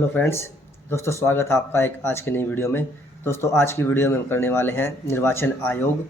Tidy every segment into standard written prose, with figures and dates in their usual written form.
Hello friends, दोस्तों स्वागत है आपका एक आज की नई वीडियो में। दोस्तों आज की वीडियो में हम करने वाले हैं निर्वाचन आयोग,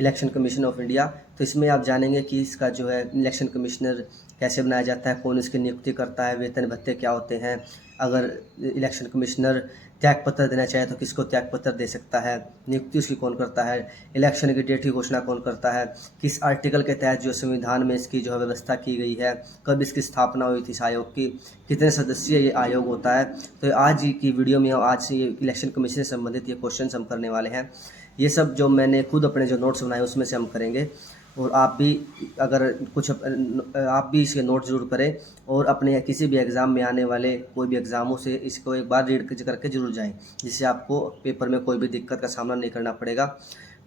इलेक्शन कमीशन ऑफ इंडिया। तो इसमें आप जानेंगे कि इसका जो है इलेक्शन कमिश्नर कैसे बनाया जाता है, कौन इसकी नियुक्ति करता है, वेतन भत्ते क्या होते हैं, अगर इलेक्शन कमिश्नर त्यागपत्र देना चाहे तो किसको त्यागपत्र दे सकता है, नियुक्ति उसकी कौन करता है, इलेक्शन की डेट की घोषणा कौन करता है, किस आर्टिकल के तहत जो संविधान में इसकी जो है व्यवस्था की गई है, कब इसकी स्थापना हुई थी इस आयोग की, कितने सदस्यीय ये आयोग होता है। तो आज की वीडियो में आज ये इलेक्शन कमीशन से संबंधित ये क्वेश्चन हम करने वाले हैं। ये सब जो मैंने खुद अपने जो नोट्स बनाए उसमें से हम करेंगे, और आप भी अगर कुछ आप भी इसके नोट ज़रूर करें और अपने किसी भी एग्ज़ाम में आने वाले कोई भी एग्ज़ामों से इसको एक बार रीड करके ज़रूर जाएं, जिससे आपको पेपर में कोई भी दिक्कत का सामना नहीं करना पड़ेगा।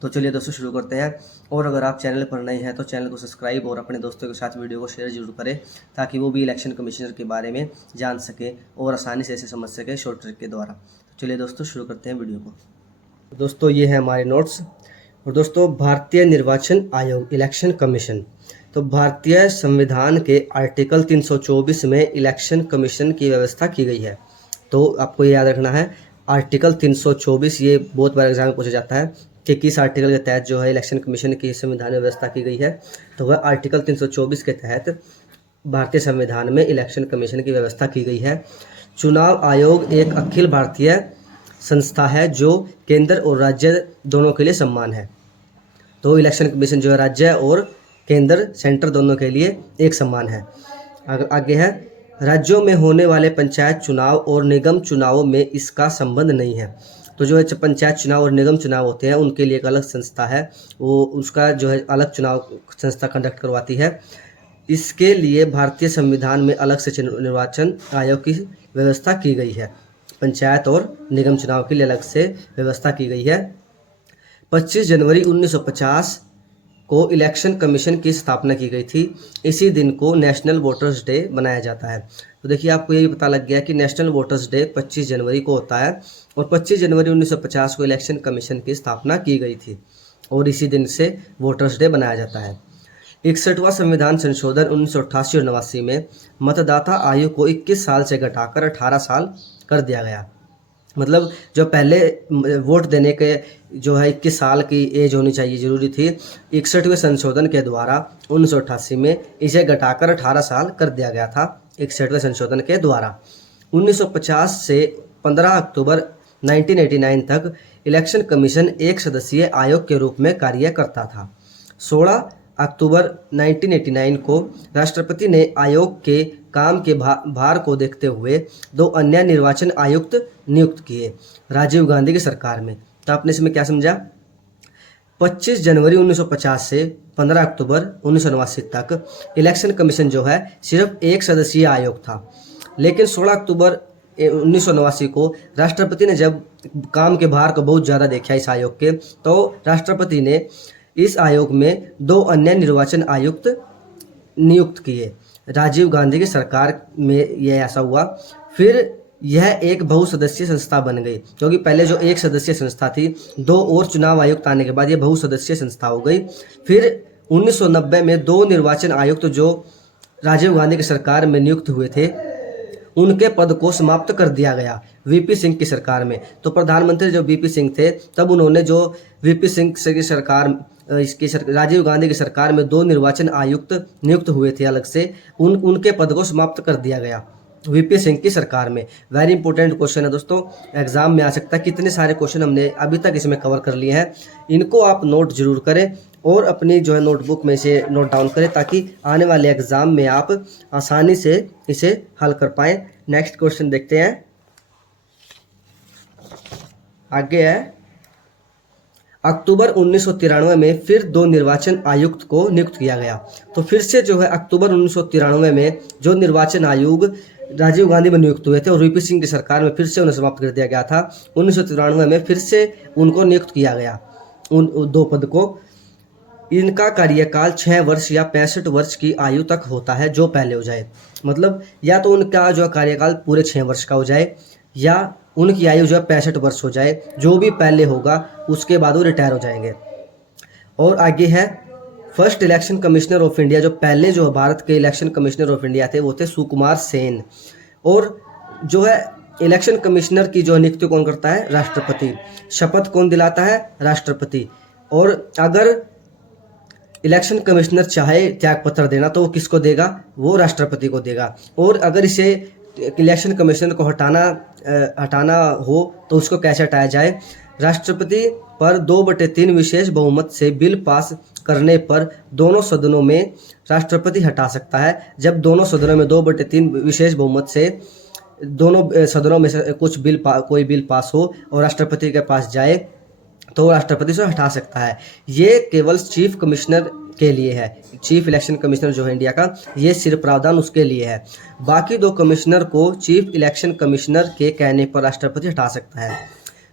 तो चलिए दोस्तों शुरू करते हैं। और अगर आप चैनल पर नए हैं तो चैनल को सब्सक्राइब और अपने दोस्तों के साथ वीडियो को शेयर जरूर करें, ताकि वो भी इलेक्शन कमिश्नर के बारे में जान सकें और आसानी से इसे समझ सकें शॉर्ट ट्रिक के द्वारा। चलिए दोस्तों शुरू करते हैं वीडियो को। दोस्तों ये है हमारे नोट्स। और दोस्तों भारतीय निर्वाचन आयोग इलेक्शन कमीशन, तो भारतीय संविधान के आर्टिकल 324 में इलेक्शन कमीशन की व्यवस्था की गई है। तो आपको ये याद रखना है आर्टिकल 324, ये बहुत बार एग्जाम में पूछा जाता है कि किस आर्टिकल के तहत जो है इलेक्शन कमीशन की संविधान में व्यवस्था की गई है। तो वह आर्टिकल 324 के तहत भारतीय संविधान में इलेक्शन कमीशन की व्यवस्था की गई है। चुनाव आयोग एक अखिल भारतीय संस्था है जो केंद्र और राज्य दोनों के लिए समान है। तो इलेक्शन कमीशन जो है राज्य और केंद्र सेंटर दोनों के लिए एक समान है। आगे है राज्यों में होने वाले पंचायत चुनाव और निगम चुनावों में इसका संबंध नहीं है। तो जो है पंचायत चुनाव और निगम चुनाव होते हैं उनके लिए एक अलग संस्था है, वो उसका जो है अलग चुनाव संस्था कंडक्ट करवाती है। इसके लिए भारतीय संविधान में अलग से निर्वाचन आयोग की व्यवस्था की गई है। पंचायत और निगम चुनाव के लिए अलग से व्यवस्था की गई है। 25 जनवरी 1950 को इलेक्शन कमीशन की स्थापना की गई थी। इसी दिन को नेशनल वोटर्स डे बनाया जाता है। तो देखिए आपको ये भी पता लग गया कि नेशनल वोटर्स डे 25 जनवरी को होता है, और 25 जनवरी 1950 को इलेक्शन कमीशन की स्थापना की गई थी, और इसी दिन से वोटर्स डे बनाया जाता है। 61वां संविधान संशोधन 1988 और 89 में मतदाता आयु को 21 साल से घटाकर 18 साल कर दिया गया। मतलब जो पहले वोट देने के जो है 21 साल की एज होनी चाहिए ज़रूरी थी, 61वें संशोधन के द्वारा 1988 में इसे घटाकर 18 साल कर दिया गया था। 61वें संशोधन के द्वारा 1950 से 15 अक्टूबर 1989 तक इलेक्शन कमीशन एक सदस्यीय आयोग के रूप में कार्य करता था। 16 अक्टूबर 1989 को राष्ट्रपति ने आयोग के काम के भार को देखते हुए 2 अन्य निर्वाचन आयुक्त नियुक्त किए राजीव गांधी की सरकार में। तो आपने इसमें क्या समझा? 25 जनवरी 1950 से 15 अक्टूबर 1989 तक इलेक्शन कमीशन जो है सिर्फ एक सदस्यीय आयोग था, लेकिन 16 अक्टूबर 1989 को राष्ट्रपति ने जब काम के भार को बहुत ज़्यादा देखा इस आयोग के, तो राष्ट्रपति ने इस आयोग में 2 अन्य निर्वाचन आयुक्त नियुक्त किए। राजीव गांधी की सरकार में यह ऐसा हुआ। फिर यह एक बहुसदस्यीय संस्था बन गई, क्योंकि पहले जो एक सदस्यीय संस्था थी, 2 और चुनाव आयुक्त आने के बाद यह बहुसदस्यीय संस्था हो गई। फिर 1990 में 2 निर्वाचन आयुक्त जो राजीव गांधी की सरकार में नियुक्त हुए थे, उनके पद को समाप्त कर दिया गया वीपी सिंह की सरकार में। तो प्रधानमंत्री जो वीपी सिंह थे, तब उन्होंने जो वीपी सिंह की सरकार राजीव गांधी की सरकार में 2 निर्वाचन आयुक्त नियुक्त हुए थे अलग से, उनके पद को समाप्त कर दिया गया वीपी सिंह की सरकार में। वेरी इंपॉर्टेंट क्वेश्चन है दोस्तों, एग्जाम में आ सकता है। कितने सारे क्वेश्चन हमने अभी तक इसमें कवर कर लिए हैं, इनको आप नोट जरूर करें और अपनी जो है नोटबुक में इसे नोट डाउन करें, ताकि आने वाले एग्जाम में आप आसानी से इसे हल कर पाएं। नेक्स्ट क्वेश्चन देखते हैं। आगे है अक्टूबर 1993 में फिर 2 निर्वाचन आयुक्त को नियुक्त किया गया। तो फिर से जो है अक्टूबर 1993 में जो निर्वाचन आयोग राजीव गांधी में नियुक्त हुए थे और वीपी सिंह की सरकार में फिर से उन्हें समाप्त कर दिया गया था। 1993 में फिर से उनको नियुक्त किया गया, उन 2 पद को। इनका कार्यकाल 6 वर्ष या 65 वर्ष की आयु तक होता है, जो पहले हो जाए। मतलब या तो उनका जो कार्यकाल पूरे 6 वर्ष का हो जाए, या उनकी आयु जो है 65 वर्ष हो जाए। जो भी पहले होगा उसके बाद वो रिटायर हो जाएंगे। और आगे है first election commissioner of India, जो पहले जो भारत के इलेक्शन कमिश्नर ऑफ इंडिया थे वो थे सुकुमार सेन। और जो है इलेक्शन कमिश्नर की जो नियुक्ति कौन करता है? राष्ट्रपति। शपथ कौन दिलाता है? राष्ट्रपति। और अगर इलेक्शन कमिश्नर चाहे त्याग पत्र देना तो वो किसको देगा? वो राष्ट्रपति को देगा। और अगर इसे इलेक्शन कमिश्नर को हटाना हो तो उसको कैसे हटाया जाए? राष्ट्रपति पर 2/3 विशेष बहुमत से बिल पास करने पर दोनों सदनों में राष्ट्रपति हटा सकता है। जब दोनों सदनों में 2/3 विशेष बहुमत से दोनों सदनों में से कोई बिल पास हो और राष्ट्रपति के पास जाए तो राष्ट्रपति से हटा सकता है। ये केवल चीफ कमिश्नर के लिए है। चीफ इलेक्शन कमिश्नर जो है इंडिया का, ये सिर्फ प्रावधान उसके लिए है। बाकी 2 कमिश्नर को चीफ इलेक्शन कमिश्नर के कहने पर राष्ट्रपति हटा सकता है।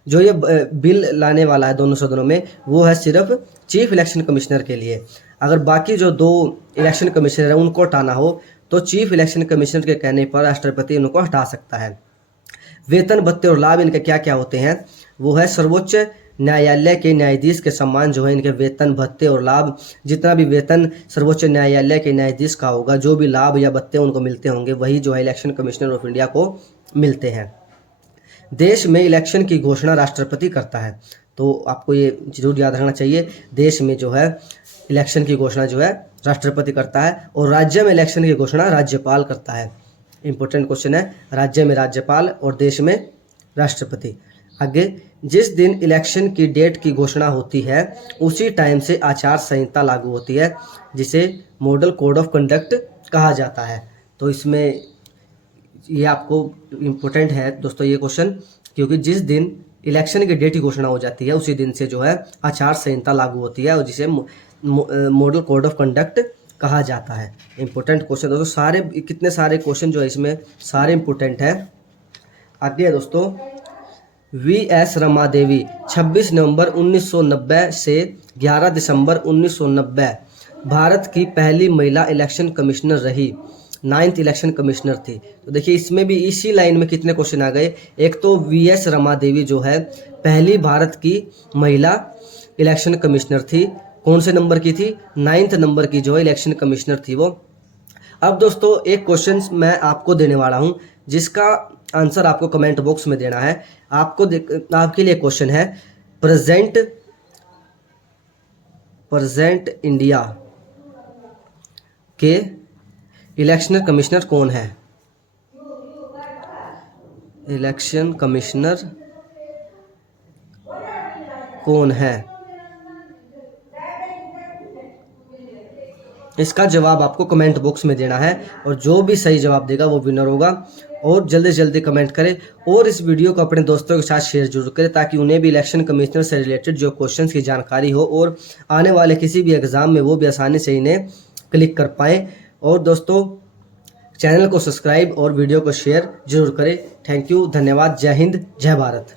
जो ये बिल लाने वाला है दोनों सदनों में, वो है सिर्फ चीफ इलेक्शन कमिश्नर के लिए। अगर बाकी जो 2 इलेक्शन कमिश्नर है उनको हटाना हो तो चीफ इलेक्शन कमिश्नर के कहने पर राष्ट्रपति उनको हटा सकता है। वेतन, भत्ते और लाभ इनके क्या क्या होते हैं? वो है सर्वोच्च न्यायालय के न्यायाधीश के सम्मान जो है इनके वेतन, भत्ते और लाभ। जितना भी वेतन सर्वोच्च न्यायालय के न्यायाधीश का होगा, जो भी लाभ या भत्ते उनको मिलते होंगे, वही जो है इलेक्शन कमिश्नर ऑफ इंडिया को मिलते हैं। देश में इलेक्शन की घोषणा राष्ट्रपति करता है, तो आपको ये जरूर याद रखना चाहिए। देश में जो है इलेक्शन की घोषणा जो है राष्ट्रपति करता है और राज्य में इलेक्शन की घोषणा राज्यपाल करता है। इंपॉर्टेंट क्वेश्चन है, राज्य में राज्यपाल और देश में राष्ट्रपति। आगे, जिस दिन इलेक्शन की डेट की घोषणा होती है उसी टाइम से आचार संहिता लागू होती है, जिसे मॉडल कोड ऑफ कंडक्ट कहा जाता है। तो इसमें ये आपको इम्पोर्टेंट है दोस्तों ये क्वेश्चन, क्योंकि जिस दिन इलेक्शन की डेट की घोषणा हो जाती है उसी दिन से जो है आचार संहिता लागू होती है और जिसे मॉडल कोड ऑफ कंडक्ट कहा जाता है। इम्पोर्टेंट क्वेश्चन दोस्तों, सारे कितने सारे क्वेश्चन जो है इसमें सारे इम्पोर्टेंट है। आगे है दोस्तों, वी.एस. रमा देवी 26 नवंबर 1990 से 11 दिसंबर 1990 भारत की पहली महिला इलेक्शन कमिश्नर रही, 9th इलेक्शन कमिश्नर थी। तो देखिए इसमें भी इसी लाइन में कितने क्वेश्चन आ गए। एक तो वी.एस. रमा देवी जो है पहली भारत की महिला इलेक्शन कमिश्नर थी, कौन से नंबर की थी? 9th नंबर की जो इलेक्शन कमिश्नर थी वो। अब दोस्तों एक क्वेश्चन मैं आपको देने वाला हूं जिसका आंसर आपको कमेंट बॉक्स में देना है। आपके लिए क्वेश्चन है, प्रेजेंट इंडिया के इलेक्शन कमिश्नर कौन है? इलेक्शन कमिश्नर कौन है? इसका जवाब आपको कमेंट बॉक्स में देना है और जो भी सही जवाब देगा वो विनर होगा। और जल्दी से जल्दी कमेंट करें और इस वीडियो को अपने दोस्तों के साथ शेयर जरूर करें ताकि उन्हें भी इलेक्शन कमिश्नर से रिलेटेड जो क्वेश्चंस की जानकारी हो और आने वाले किसी भी एग्ज़ाम में वो भी आसानी से इन्हें क्लिक कर पाएँ। और दोस्तों चैनल को सब्सक्राइब और वीडियो को शेयर जरूर करें। थैंक यू, धन्यवाद, जय हिंद, जय भारत।